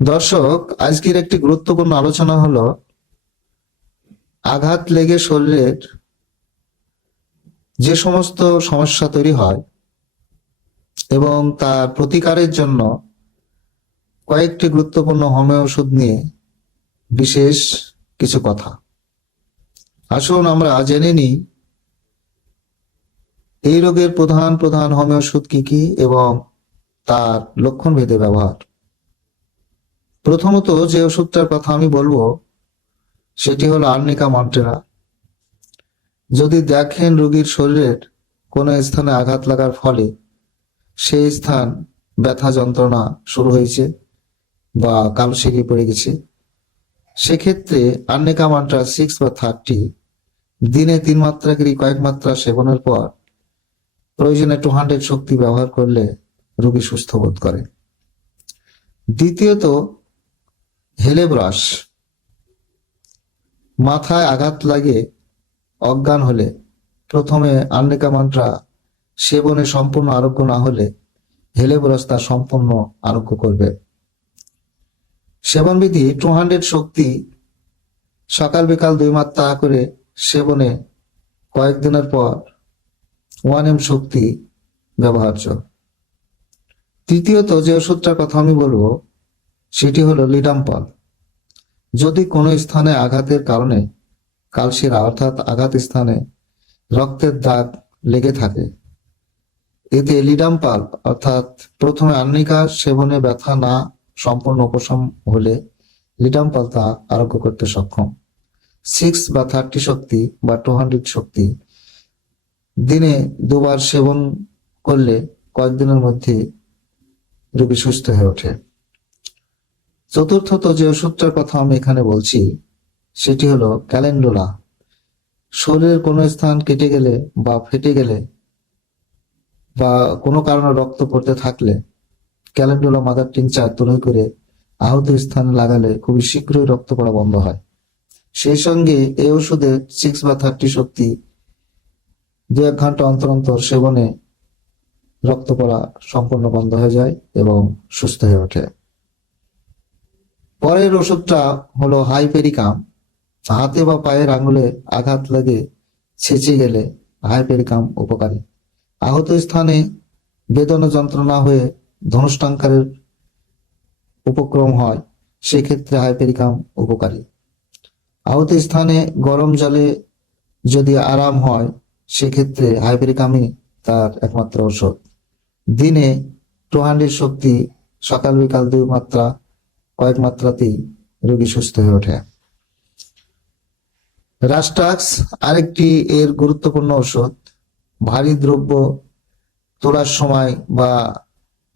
দর্শক, আজকের একটি গুরুত্বপূর্ণ আলোচনা হলো আঘাত লেগে শরীরের যে সমস্ত সমস্যা তৈরি হয় এবং তার প্রতিকারের জন্য কয়েকটি গুরুত্বপূর্ণ হোমিও ওষুধ নিয়ে বিশেষ কিছু কথা। আসুন আমরা জেনে নিই, এই রোগের প্রধান প্রধান হোমিও ওষুধ কি কি এবং তার লক্ষণ ভেদে ব্যবহার। প্রথমত যে ওষুধটার কথা আমি বলব, সেটি হলো আর্নিকা মন্টেরা। যদি দেখেন রোগীর শরীরের কোনো স্থানে আঘাত লাগার ফলে, সেই স্থান ব্যথা যন্ত্রণা শুরু হয়েছে বা কালো শিখে পড়ে গেছে। সেক্ষেত্রে আর্নিকা মান্ট্রা সিক্স বা থার্টি দিনে তিন মাত্রা করে কয়েক মাত্রা সেবনের পর প্রয়োজনে টু হান্ড্রেড শক্তি ব্যবহার করলে রোগী সুস্থ বোধ করে। দ্বিতীয়ত হেলে ব্রাশ। মাথায় আঘাত লাগে অজ্ঞান হলে প্রথমে আন্নিকা মান্ত্রা সেবনে সম্পূর্ণ আরোগ্য না হলে হেলে ব্রাশ তা সম্পূর্ণ আরোগ্য করবে। সেবন বিধি টু হান্ড্রেড শক্তি সকাল বিকাল দুই মাত্রা করে সেবনে কয়েকদিনের পর ওয়ান এম শক্তি ব্যবহার্য। তৃতীয়ত যে ওষুধটার কথা আমি বলব সেটি হলো লিডাম্পাল। যদি কোনো স্থানে আঘাতের কারণে কালশিরা অর্থাৎ আঘাত স্থানে রক্তের দাগ লেগে থাকে, এতে লিডাম্পাল অর্থাৎ প্রথমে আন্নিকা সেবনে ব্যথা না সম্পূর্ণ উপশম হলে লিডাম্পাল তা আরোগ্য করতে সক্ষম। সিক্স বা থার্টি শক্তি বা টু হান্ড্রেড শক্তি দিনে দুবার সেবন করলে কয়েকদিনের মধ্যে রোগী সুস্থ হয়ে ওঠে। চতুর্থত যে ওষুধটার কথা আমি এখানে বলছি, সেটি হলো ক্যালেন্ডোলা। শরীরের কোনো স্থান কেটে গেলে বা ফেটে গেলে বা কোনো কারণে রক্ত পড়তে থাকলে ক্যালেন্ডোলা মাদার টিংচার তৈরি করে আহত স্থানে লাগালে খুবই শীঘ্রই রক্ত পড়া বন্ধ হয়। সেই সঙ্গে এই ওষুধের সিক্স বা থার্টি শক্তি, দু এক ঘণ্টা অন্তর অন্তর সেবনে রক্ত পড়া সম্পূর্ণ বন্ধ হয়ে যায় এবং সুস্থ হয়ে ওঠে। পরের ওষুধটা হলো হাইপেরিকাম। হাতে বা পায়ের আঙুলে আঘাত লাগে, ছেঁচে গেলে হাইপেরিকাম উপকারী। আহত স্থানে বেদনা যন্ত্রণা হয়ে ধনুষ্টাঙ্কারের উপক্রম হয়, সেক্ষেত্রে হাইপেরিকাম উপকারী। আহত স্থানে গরম জলে যদি আরাম হয়, সেক্ষেত্রে হাইপেরিকামই তার একমাত্র ঔষধ। দিনে টু হান্ড্রেড শক্তি, সকাল বিকাল দুই মাত্রা কয়েক মাত্রাতেই রোগী সুস্থ হয়ে ওঠে। রাস্টাক্স আরেকটি এর গুরুত্বপূর্ণ ওষুধ ভারী দ্রব্য তোলার সময় বা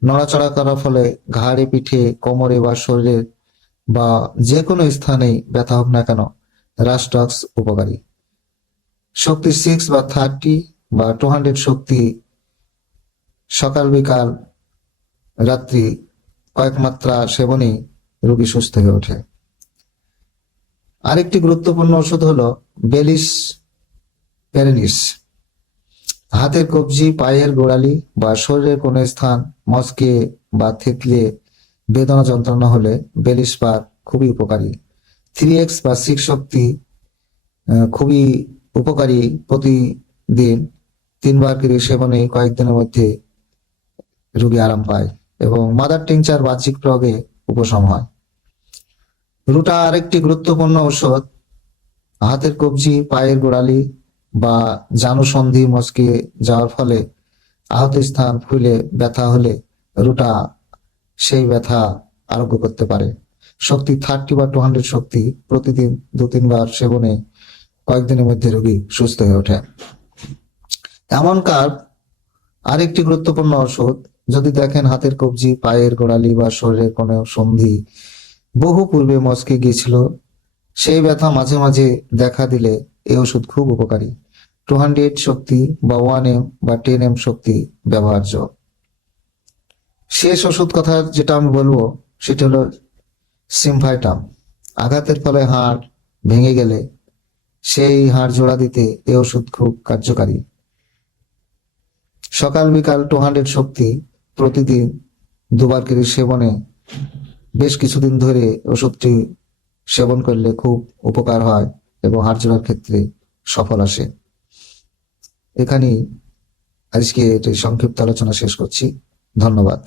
নড়াচড়া করার ফলে ঘাড়ে, পিঠে, কোমরে বা শরীরে বা যে কোনো স্থানেই ব্যথা হোক না কেন রাস্টক্স উপকারী। শক্তি সিক্স বা থার্টি বা টু হান্ড্রেড শক্তি সকাল, বিকাল, রাত্রি কয়েক মাত্রা সেবনে রোগী সুস্থ হয়ে ওঠে। আরেকটি গুরুত্বপূর্ণ ওষুধ হলো বেলিস প্যারেনিস। হাতের কবজি, পায়ের গোড়ালি বা শরীরের কোনো স্থান মস্কে বা থেতলে বেদনা যন্ত্রণা হলে বেলিস বার খুবই উপকারী। থ্রি এক্স বা সিক্স শক্তি খুবই উপকারী প্রতিদিন তিনবার করে সেবনে কয়েকদিনের মধ্যে রোগী আরাম পায় এবং মাদার টিংচার বাহ্যিক প্রয়োগে উপশম হয়। রুটা আরেকটি গুরুত্বপূর্ণ ঔষধ। হাতের কবজি, পায়ের গোড়ালি বা জানুসন্ধি মস্কে যাওয়ার ফলে আহত স্থান ফুলে ব্যথা হলে রুটা সেই ব্যথা আরোগ্য করতে পারে। শক্তি থার্টি বা টু হান্ড্রেড শক্তি প্রতিদিন দু তিনবার সেবনে কয়েকদিনের মধ্যে রোগী সুস্থ হয়ে ওঠে। এমন কার আরেকটি গুরুত্বপূর্ণ ওষুধ যদি দেখেন হাতের কবজি, পায়ের গোড়ালি বা শরীরের কোনো সন্ধি বহু পূর্বে মস্কে গিয়েছিল। সেই ব্যথা মাঝে মাঝে দেখা দিলে এই ওষুধ খুব উপকারী। টু হান্ড্রেড শক্তি বা ওয়ান এম বা টেন এম শক্তি ব্যবহার্য। শেষ ওষুধ কথা যেটা আমি বলব, সেটা হলো সিমফাইটাম। আঘাতের ফলে হাড় ভেঙে গেলে সেই হাড় জোড়া দিতে এই ওষুধ খুব কার্যকারী। সকাল বিকাল টু হান্ড্রেড শক্তি প্রতিদিন দুবার করে সেবনে বেশ কিছুদিন ধরে ওষুধটি সেবন করলে খুব উপকার হয় এবং হাড় জোড়ার ক্ষেত্রে সফল আসে। এখানেই আজকে সংক্ষিপ্ত আলোচনা শেষ করছি। ধন্যবাদ।